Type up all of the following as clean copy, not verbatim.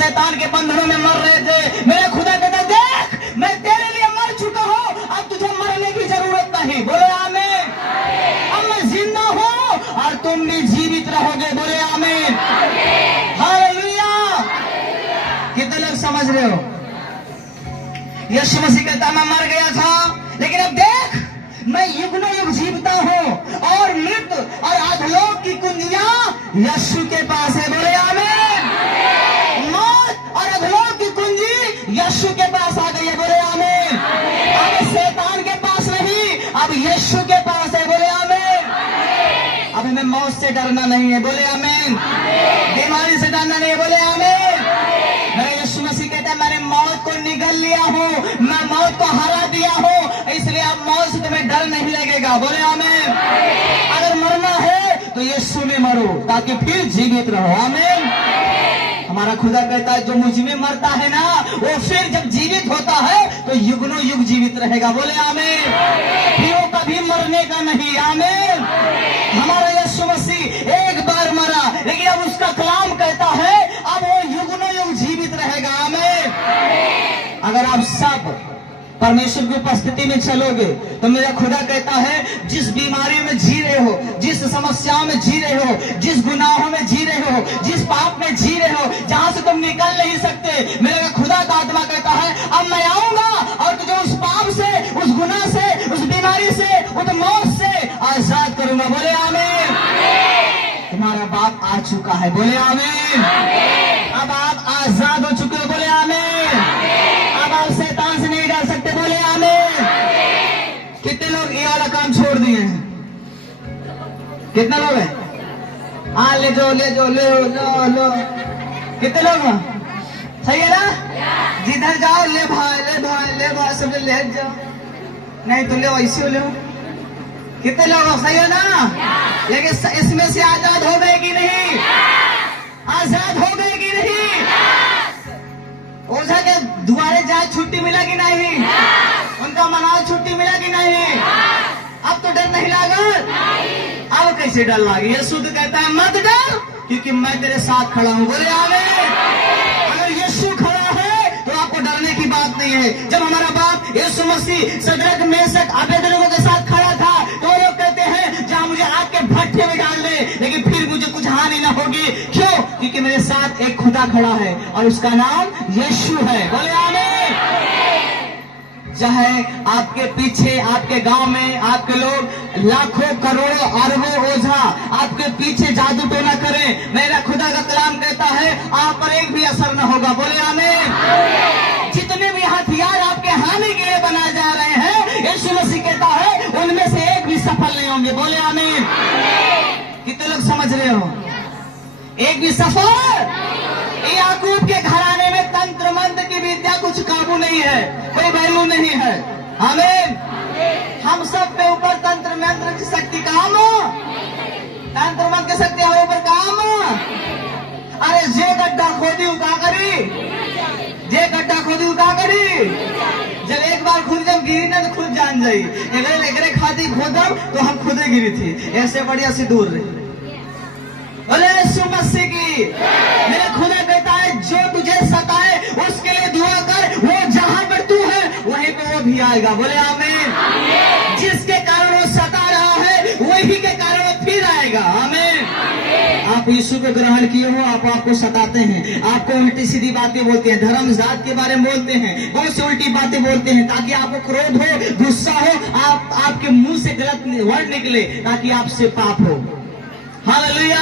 शैतान के बंधनों में मर रहे थे, मेरा खुदा कहता देख मैं तेरे लिए मर चुका हूँ, अब तुझे मरने की जरूरत नहीं। बोले आमीन। अब मैं जिंदा हूँ और तुम भी जीवित रहोगे। बोले आमीन। हालेलुया। कितने लोग समझ रहे हो? यीशु मसीह कहता मैं मर गया था, लेकिन अब देख मैं युगनो युग जीवता हूँ और मृत और अधलोक की कुंजियां यीशु के पास है। बोले आमीन। मौत और अधलोक की कुंजी यीशु के पास आ गई है। बोले आमीन। अब शैतान के पास नहीं, अब यीशु के पास है। बोले आमीन। अब हमें मौत से डरना नहीं है। बोले आमीन। बीमारी से डरना नहीं है। बोले आमीन। मेरा यीशु मसीह कहता है मैंने मौत को निगल लिया हूँ, मैं मौत को हरा दिया हूँ, इसलिए अब मौत से तुम्हें डर नहीं लगेगा। बोले आमीन। अगर मरना है तो यीशु में मरो ताकि फिर जीवित रहो। आमीन। हमारा खुदा कहता है जो मुझ में मरता है ना वो फिर जब जीवित होता है तो युगनों युग जीवित रहेगा। बोले आमीन। फिर वो कभी मरने का नहीं। आमीन। हमारा यीशु मसीह एक बार मरा, लेकिन अब उसका कलाम कहता है अब वो युगनों युग जीवित रहेगा। आमीन। अगर आप सब परमेश्वर की उपस्थिति में चलोगे तो मेरा खुदा कहता है जिस बीमारी में जी रहे हो, जिस समस्याओं में जी रहे हो, जिस गुनाहों में जी रहे हो, जिस पाप में जी रहे हो, जहां से तुम निकल नहीं सकते, मेरा खुदा का आत्मा कहता है अब मैं आऊंगा और तुझे उस पाप से, उस गुनाह से, उस बीमारी से, उस मौत से आजाद करूंगा। बोले आमीन। तुम्हारा बाप आ चुका है। बोले आमीन। अब आप आजाद हो चुके हो। बोले आमीन। अब आप शैतान से नहीं डर सकते। बोले आमीन। कितने लोग ये वाला काम छोड़ दिए हैं? कितने लोग हैं? हाँ ले जाओ ले जाओ ले लो लो। कितने लोग हैं? सही है ना? जिधर जाओ ले भाई ले भाई ले भाई सब ले जाओ, नहीं तो ले ऐसे ले। कितने लोग? सही है ना? लेकिन इसमें से आजाद हो गए कि नहीं? आजाद हो गए कि नहीं? ओझा के दुआरे जाए छुट्टी मिला कि नहीं? उनका मनाओ छुट्टी मिला कि नहीं? अब तो डर नहीं लगा। अब कैसे डर लगे? यीशु तो कहता है मत डर क्योंकि मैं तेरे साथ खड़ा हूँ। बोले आमीन। अगर यीशु खड़ा है तो आपको डरने की बात नहीं है। जब हमारा बाप यीशु मसीह सदरक मेशक अबेदनगो के साथ खड़ा था तो लोग कहते हैं जहाँ मुझे आग के भट्ठे में डाल दे लेकिन फिर मुझे कुछ हानि न होगी। क्यों? क्योंकि मेरे साथ एक खुदा खड़ा है और उसका नाम यीशु है। बोले आमीन। चाहे आपके पीछे, आपके गांव में आपके लोग लाखों करोड़ों अरबों ओझा आपके पीछे जादू टोना करें, मेरा खुदा का कलाम कहता है आप पर एक भी असर न होगा। बोले आमीन। जितने भी हथियार आपके हानि के लिए बनाए जा रहे हैं यीशु मसीह कहता है उनमें से एक भी सफल नहीं होंगे। बोले आमीन। कितने लोग समझ रहे हो? एक भी सफल। याकूब के घराने में तंत्र मंत्र की विद्या कुछ काबू नहीं है, कोई वैल्यू नहीं है। आमीन। हम सब पे ऊपर तंत्र मंत्र की शक्ति काम हो, तंत्र मंत्र की शक्ति हमारे ऊपर काम हो। अरे जे गड्ढा खोदी उका करी, जे गड्ढा खोदी उका करी, जब एक बार खुद जब गिरी ना तो खुद जान जाई एकरे खाती खोदम तो हम खुदे गिरी थी, ऐसे बढ़िया से दूर रही। बोले यीशु मसीह की। मेरा खुदा कहता है जो तुझे सताए उसके लिए दुआ कर, वो जहां पर तू है वहीं पे वो भी आएगा। बोले आमीन। जिसके कारण वो सता रहा है वही के कारण वो फिर आएगा। आमीन। आप यीशु को ग्रहण किए हो, आप आपको सताते हैं, आपको उल्टी सीधी बातें बोलते हैं, धर्म जात के बारे में बोलते हैं, बहुत सी उल्टी बातें बोलते हैं ताकि आपको क्रोध हो, गुस्सा हो, आपके मुंह से गलत वर्ड निकले ताकि आपसे पाप हो। हालेलुया।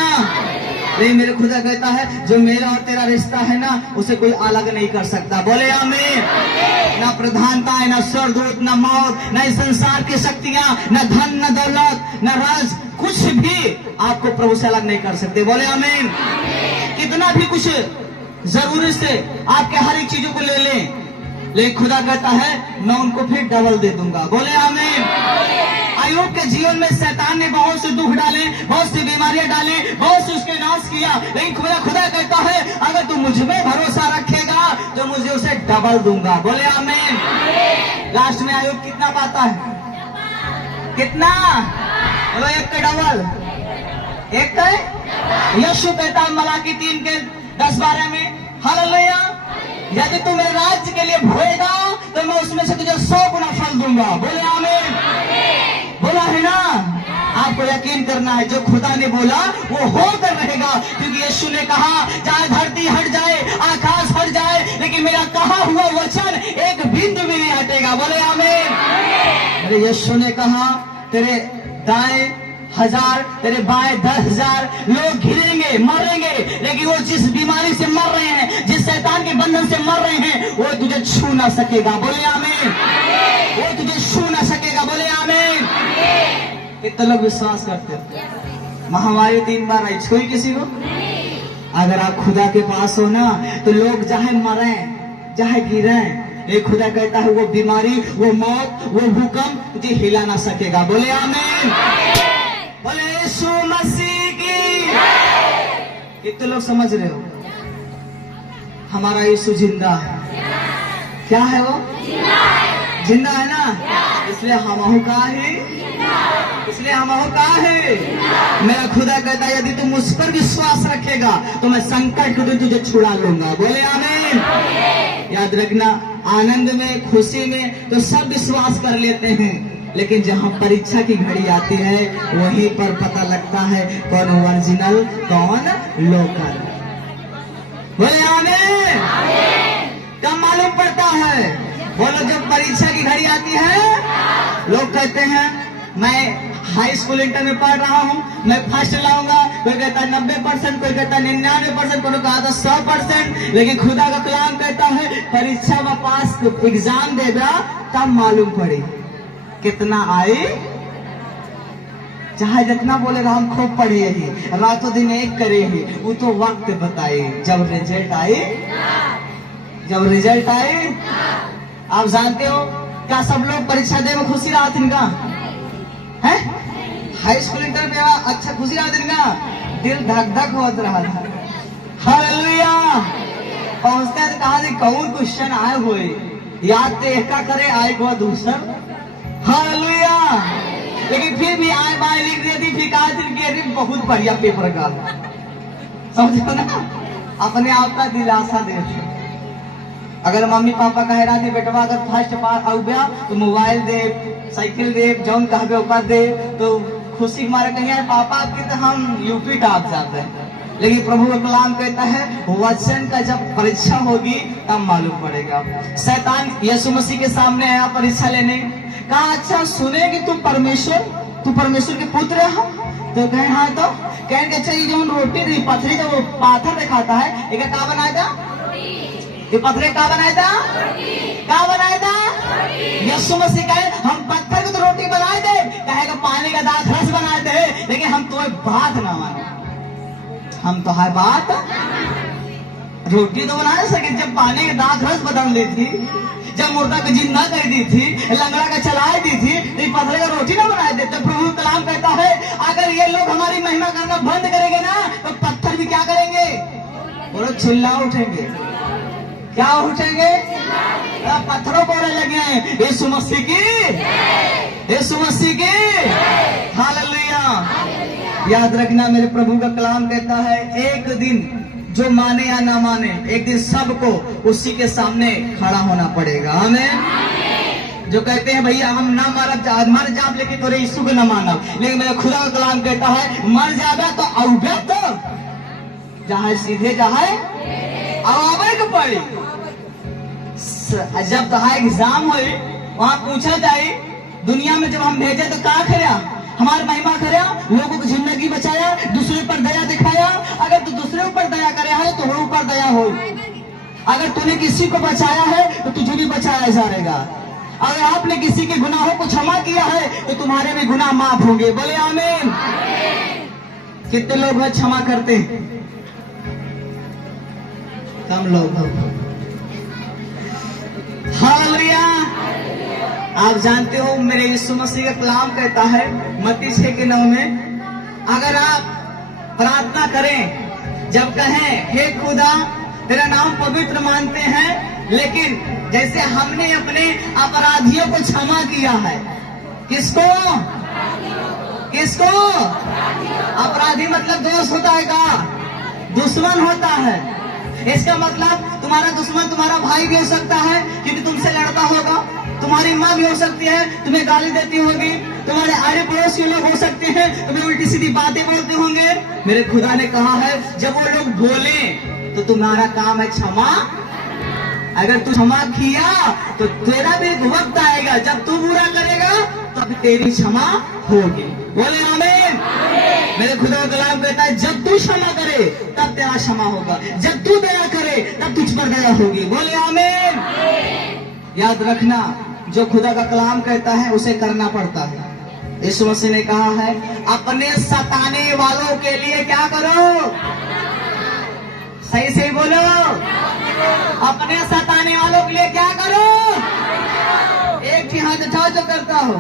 नहीं, मेरे खुदा कहता है जो मेरा और तेरा रिश्ता है ना उसे कोई अलग नहीं कर सकता। बोले आमीन। ना प्रधानता है, ना स्वर्गदूत, ना मौत, न इस संसार की शक्तियां, न धन, न दौलत, न राज, कुछ भी आपको प्रभु से अलग नहीं कर सकते। बोले आमीन। कितना भी कुछ जरूरी से आपके हर एक चीजों को ले लें, लेकिन खुदा कहता है मैं उनको फिर डबल दे दूंगा। बोले आमीन। अय्यूब के जीवन में शैतान ने बहुत से दुख डाले, बहुत सी बीमारियां डाली, बहुत से उसके नाश किया, लेकिन खुदा कहता है अगर तू मुझ में भरोसा रखेगा तो मुझे उसे डबल दूंगा। बोले आमीन। लास्ट में अय्यूब कितना पाता है? कितना? बोलो एक का डबल, एक का। यीशु कहता है मलाकी 3 के 10-12 में हालेलुया। यदि तू मेरे राज्य के लिए भोएगा तो मैं उसमें से तुझे 100 गुना फल दूंगा। बोले आमीन। बोला है ना। आपको यकीन करना है, जो खुदा ने बोला वो होकर रहेगा, क्योंकि यीशु ने कहा चाहे धरती हट जाए, आकाश हट जाए, लेकिन मेरा कहा हुआ वचन एक बिंदु भी नहीं हटेगा। बोले आमीन। अरे यीशु ने कहा तेरे दाएं 1000, तेरे बाएं 10,000 लोग घिरेंगे, मरेंगे, लेकिन वो जिस बीमारी से मर रहे हैं, जिस शैतान के बंधन से मर रहे हैं, वो तुझे छू ना सकेगा। बोले आमीन। वो तुझे छू ना सकेगा। बोले आमीन। कितने लोग विश्वास करते हो? महामारी 3 बार आई, कोई किसी को? अगर आप खुदा के पास हो ना, तो लोग चाहे मरे चाहे गिरे, ये खुदा कहता है वो बीमारी, वो मौत, वो भूकंप तुझे हिला ना सकेगा। बोले आमीन। बोले यीशु मसीह की। कितने लोग समझ रहे हो? हमारा यीशु जिंदा है। क्या है वो? जिंदा है ना। इसलिए हम का है, इसलिए हम का है। मेरा खुदा कहता है यदि तुम उस पर विश्वास रखेगा तो मैं संकट को तुझे छुड़ा लूंगा। बोले आमीन। याद रखना, आनंद में, खुशी में तो सब विश्वास कर लेते हैं, लेकिन जहाँ परीक्षा की घड़ी आती है वहीं पर पता लगता है कौन ओरिजिनल कौन लोकल। बोले आमीन। कब मालूम पड़ता है? बोलो जब परीक्षा की घड़ी आती है। लोग कहते हैं मैं हाई स्कूल इंटर में पढ़ रहा हूँ, मैं फर्स्ट लाऊंगा। कोई कहता है 90%, कोई कहता है 99%, कोई कहता है 100%, लेकिन खुदा का कलाम कहता है परीक्षा में पास एग्जाम देगा तब मालूम पड़े कितना आए। चाहे जितना बोलेगा हम खूब पढ़े ही, रातों दिन एक करे ही, वो तो वक्त बताए जब रिजल्ट आए। जब रिजल्ट आए, आप जानते हो क्या सब लोग परीक्षा दे में खुशी रहा इनका है? हाई स्कूल इंटर में अच्छा खुशी रहा इनका, दिल धक धक होत रहा था। हालेलुया। पहुंचते हैं तो कहा जी कौन क्वेश्चन आए हुए, याद तो एक करे आए को दूसर। हालेलुया। लेकिन फिर भी आए बाय लिख देती, फिर कहा कि बहुत बढ़िया पेपर का, समझो ना, अपने आप का दिलासा देते। अगर मम्मी पापा कह रहा थी बेटवा अगर फर्स्ट पास आ गया तो मोबाइल दे, साइकिल दे, जौन कहबे ओकर दे, तो खुशी हमारे कहीं पापा आपके तो हम यूपी टॉप जाते हैं। लेकिन प्रभु का कलाम कहता है वचन का जब परीक्षा होगी तब मालूम पड़ेगा। शैतान यीशु मसीह के सामने आया परीक्षा लेने, कहा अच्छा सुने कि तू परमेश्वर के पुत्र हो? तो कहे हाँ। तो कहेंगे अच्छा ये जो रोटी दी पथरी तो वो पाथर दिखाता है, एक क्या बनाया था? ये पत्थर क्या बनाया था? क्या बनाया था? यीशु मसीह कहे हम पत्थर को तो रोटी बनाए थे, कहेगा पानी का दाख रस बनाए थे, लेकिन हम तो बात ना माने। हम तो है बात, रोटी तो बना नहीं सके। जब पानी का दाख रस बदल दी थी, जब मुर्दा को जिंदा कर दी थी, लंगड़ा का चला दी थी, तो पत्थर का रोटी ना बनाए थे। तो प्रभु कलाम कहता है अगर ये लोग हमारी महिमा करना बंद करेंगे ना तो पत्थर भी क्या करेंगे? बोलो चिल्ला उठेंगे। क्या उठेंगे? पत्थरों को लगे हैं। यीशु मसीह की, यीशु मसीह की। हालेलुया। याद रखना मेरे प्रभु का कलाम कहता है एक दिन जो माने या ना माने, एक दिन सबको उसी के सामने खड़ा होना पड़ेगा। आमीन। जो कहते हैं भैया हम ना मर जाब लेकिन तोरे यीशु को ना मानब, लेकिन मेरा खुदा का कलाम कहता है मर जाबे तो औबे तो जहां सीधे जहां आवे के पड़ी। जब तहा एग्जाम हुई वहां पूछा जाए दुनिया में जब हम भेजे तो कहा खड़ा हमारी महिमा करा, लोगों की जिंदगी बचाया, दूसरे पर दया दिखाया। अगर तू दूसरे ऊपर दया करे है तो वो ऊपर दया हो। अगर तूने किसी को बचाया है तो तुझे भी बचाया जाएगा। अगर आपने किसी के गुनाहों को क्षमा किया है तो तुम्हारे भी गुनाह माफ होंगे। बोले आमीन। कितने लोग हैं क्षमा करते हैं? कम लोग। हालेलुया। आप जानते हो मेरे यीशु मसीह का कलाम कहता है मत्ती 6:9 में, अगर आप प्रार्थना करें जब कहें हे खुदा तेरा नाम पवित्र मानते हैं, लेकिन जैसे हमने अपने अपराधियों को क्षमा किया है। किसको? किसको? अपराधी मतलब दोस्त होता है का? दुश्मन होता है। इसका मतलब तुम्हारा दुश्मन तुम्हारा भाई भी हो सकता है, क्योंकि तुमसे लड़ता होगा। तुम्हारी माँ भी हो सकती है, तुम्हें गाली देती होगी। तुम्हारे आड़े पड़ोस के लोग हो सकते हैं, तुम्हें उल्टी सीधी बातें बोलते होंगे। मेरे खुदा ने कहा है जब वो लोग बोले तो तुम्हारा काम है क्षमा। अगर तू क्षमा किया तो तेरा भी एक वक्त आएगा जब तू बुरा करेगा तब तेरी क्षमा होगी। बोले आमीन। मेरे खुदा का कलाम कहता है जब तू क्षमा करे तब तेरा क्षमा होगा, जब तू दया करे तब तुझ पर दया होगी। बोले आमीन। याद रखना, जो खुदा का कलाम कहता है उसे करना पड़ता है। यीशु मसीह ने कहा है अपने सताने वालों के लिए क्या करो, सही सही बोलो, अपने सताने वालों के लिए क्या करो। एक ही हाथ उठाओ जो करता हो।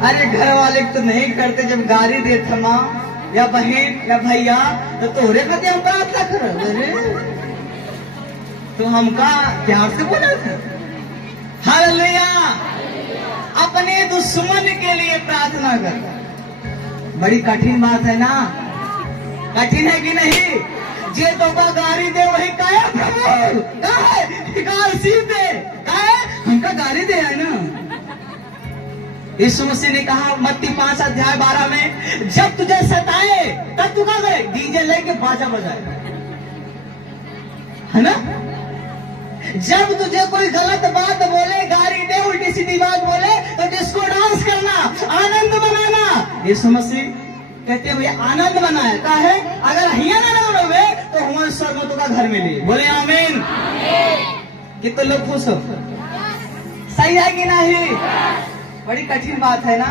अरे घर वाले तो नहीं करते, जब गाली देते माँ या बहन या भैया तो तोरे खाते हम प्रार्थना करो। अरे तो हमका प्यार से बोला था। हालेलुया। अपने दुश्मन के लिए प्रार्थना कर। बड़ी कठिन बात है ना, कठिन है कि नहीं। जे तो का गाली दे वही काया प्रभु कहा सीधे कहा हमका गाली दे है ना। यीशु मसीह ने कहा मत्ती 5 अध्याय 12 में जब तुझे सताए तब तू क्या करे, डीजे लेके बाजा बजाए, है ना। जब तुझे कोई गलत बात बोले, गाली दे, उल्टी सीधी बात बोले तो डिस्को डांस करना, आनंद मनाना। यीशु मसीह कहते हुए आनंद मनाए का है, अगर हिया ना मनोगे तो हमारे स्वर्ग का घर मिले। बोले आमीन। कितने लोग खुश हो, सही है कि नहीं। बड़ी कठिन बात है ना।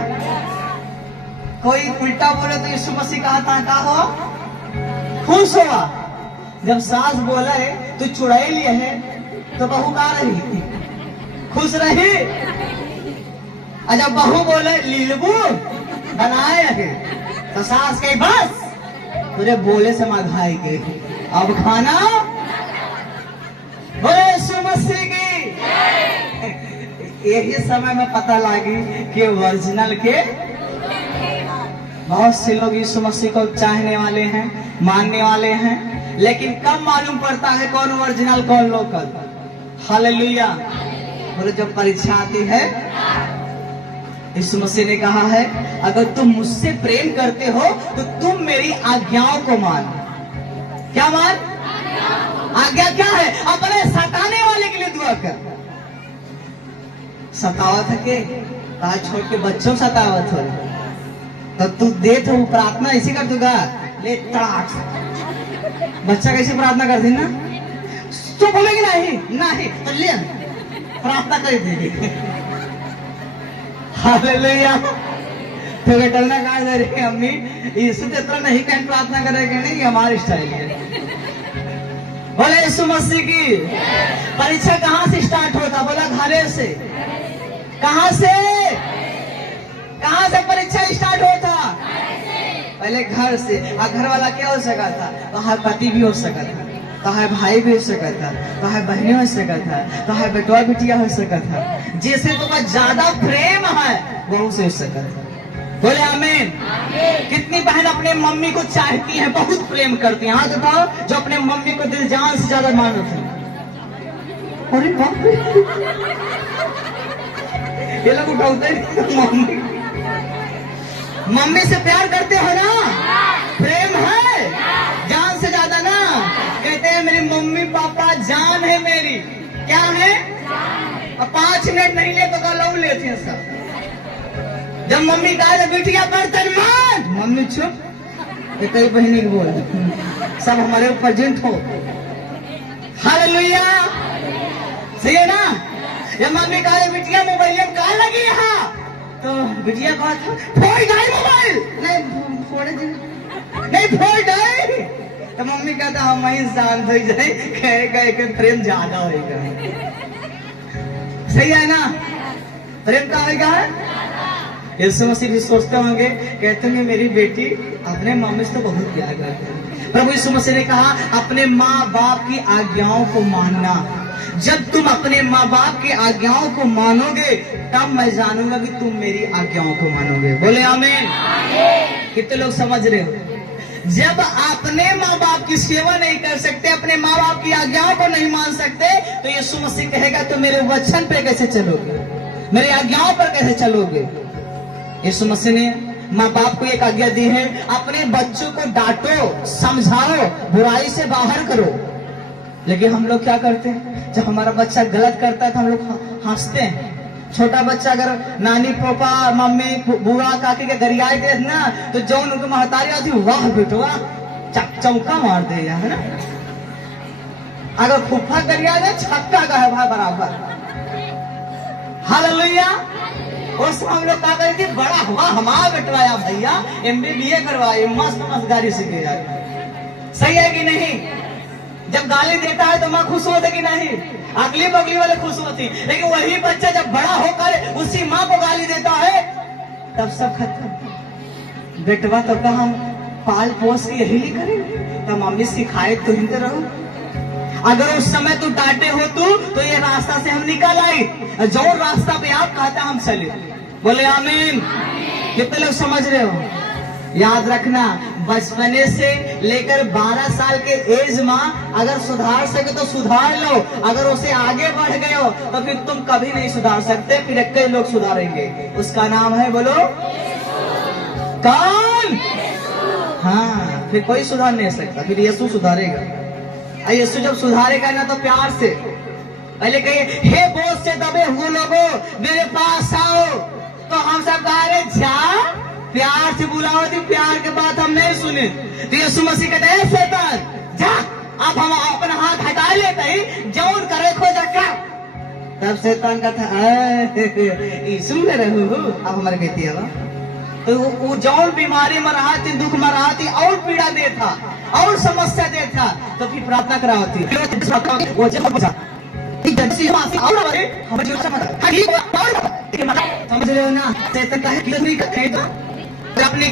कोई उल्टा बोले तो यीशु मसीह कहा था का हो खुश हुआ। जब सास बोला है तो चुड़ाई लिए है तो बहू का रही खुश रही, और जब बहू बोले लीलबू बनाए है तो सास कही बस तुझे बोले से मां खाई गई, अब खाना। बोले यीशु मसीह की। यही समय में पता लगी कि ओरिजिनल के बहुत से लोग यीशु मसीह को चाहने वाले हैं, मानने वाले हैं, लेकिन कब मालूम पड़ता है कौन ओरिजिनल कौन लोकल। हालेलुया। बोले जब परीक्षा आती है, यीशु मसीह ने कहा है अगर तुम मुझसे प्रेम करते हो तो तुम मेरी आज्ञाओं को मान। क्या मान? आज्ञा क्या है? अपने सताने वाले के लिए दुआ कर। सतावत है के कहा छोड़ के बच्चों सतावत हो तो तू दे तो प्रार्थना ऐसी कर दूंगा ले तड़ाक। बच्चा कैसे प्रार्थना करती ना, तो बोलेगी नहीं नहीं तो ले प्रार्थना कर देगी। हालेलुया। तो बेटा ना कहा जा रही अम्मी यीशु जितना नहीं कहीं प्रार्थना करेंगे नहीं, हमारी स्टाइल है। बोले यीशु मसीह की। परीक्षा कहाँ से स्टार्ट होता? बोला घरे से। कहाँ से? कहाँ से परीक्षा स्टार्ट होता? पहले घर से। और घर वाला क्या हो सका था? वहाँ पति भी हो सका था, कहा भाई भी हो सका था, कहा बहने हो सका था, कहा बेटवा बिटिया हो सका था। जैसे तो ज्यादा प्रेम है वो से हो सका था। बोले आमीन। कितनी बहन अपने मम्मी को चाहती हैं, बहुत प्रेम करती हैं? हाथ उठाओ जो अपने मम्मी को दिल जान से ज्यादा मानो थे। अरे बाप रे, ये लोग उठाते मम्मी से प्यार करते हो ना, प्रेम है जान से ज्यादा ना। कहते हैं मेरी मम्मी पापा जान है मेरी। क्या है? 5 मिनट नहीं ले तो लव लेते हैं सब। जब मम्मी कहा बिटिया बर्तन मान, मम्मी चुप, कई बहनी को बोल सब हमारे ऊपर जिंद हो। हालेलुया। सही है ना। जब मम्मी कहा बिटिया मोबाइल कहा लगी यहाँ, तो बिटिया कहा था फोड़ जाए मोबाइल, नहीं फोड़े नहीं फोड़ जाए। तो मम्मी कहता हम वही शांत हो जाए, कहे प्रेम ज्यादा होगा। सही है ना। प्रेम का होगा। यीशु मसीह भी सोचते होंगे, कहते हैं मेरी बेटी अपने मम्मी से तो बहुत प्यार करती है। प्रभु यीशु मसीह ने कहा अपने माँ बाप की आज्ञाओं को मानना। जब तुम अपने माँ बाप की आज्ञाओं को मानोगे तब मैं जानूंगा कि तुम मेरी आज्ञाओं को मानोगे। बोले आमीन। कितने लोग समझ रहे हो? जब अपने माँ बाप की सेवा नहीं कर सकते, अपने माँ बाप की आज्ञाओं को नहीं मान सकते, तो यीशु मसीह कहेगा तो मेरे वचन पे कैसे चलोगे, मेरी आज्ञाओं पर कैसे चलोगे? यीशु मसीह ने माँ बाप को एक आज्ञा दी है, अपने बच्चों को डांटो, समझाओ, बुराई से बाहर करो। लेकिन हम लोग क्या करते हैं, जब हमारा बच्चा गलत करता है तो हम लोग हंसते हैं। छोटा बच्चा अगर नानी पापा मम्मी बुआ काकी के गरियाई दे ना, तो जो उनकी महतारी आती, वाह बेटवा चौका मार दे, है ना। अगर फूफा गरिया दे, छक्का का है भाई बराबर। हालेलुया। उस हम लोग क्या करते, बड़ा हुआ हमारा बेटवाया भैया, MBA करवाए, मस्त मस्त गाड़ी सीखे जाए। सही है कि नहीं? जब गाली देता है तो माँ खुश होती कि नहीं? अगली बगली वाले खुश होती। लेकिन वही बच्चा जब बड़ा होकर उसी माँ को गाली देता है, तब सब खत्म। बेटवा तो का हम पाल पोस के यही नहीं करें, तो मम्मी सिखाए तो हिंदे रहो। अगर उस समय तू डांटे हो तो ये रास्ता से हम निकल आए, जो रास्ता पे आप कहता हम चले। बोले आमीन। कितने लोग समझ रहे हो? याद रखना, बचपने से लेकर 12 साल के एज में अगर सुधार सके तो सुधार लो, अगर उसे आगे बढ़ गए हो तो फिर तुम कभी नहीं सुधार सकते, फिर एक ही लोग सुधारेंगे, उसका नाम है, बोलो कौन? हाँ, फिर कोई सुधार नहीं सकता, फिर यीशु सुधारेगा। यीशु जब सुधारेगा ना तो प्यार से पहले कहिए, हे बोझ से दबे हुए लोगों मेरे पास आओ, तो हम सब कह रहे जा, प्यार से बुलाओ थी, प्यार के बात हम नहीं सुने। तो यीशु मसीह कहते हैं शैतान जा, अब हम अपना हाथ हटा लेते ही जौन करे खो जा। तब शैतान कहता सुन ले रहे हो, अब हमारे बेटी है तो वो जौन बीमारी में रहा थी, दुख में रहा थी, और पीड़ा दे था, और समस्या दे था, तो फिर प्रार्थना करा होती। समझ रहे हो ना? शैतान का है अपनी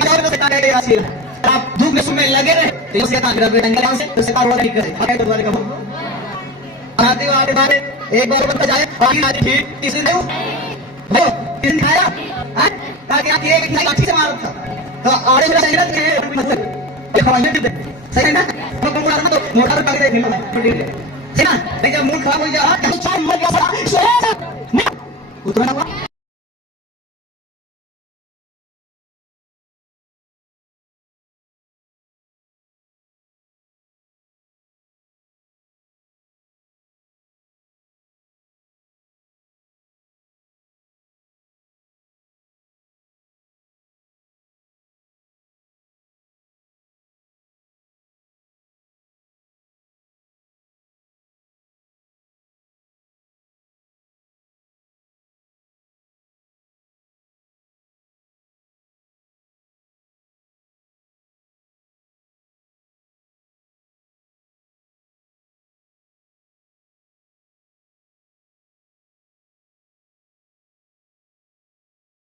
आप धूप में लगे रहे तो नहीं करे। एक बार बता जाए तीसरे दिन वो तीन खाया ताकि आप ये लाठी से मारो था तो आड़े मेरा सही है ना? तो मोटर कर दे है ना? जब मूड खराब हो जाए उतना हुआ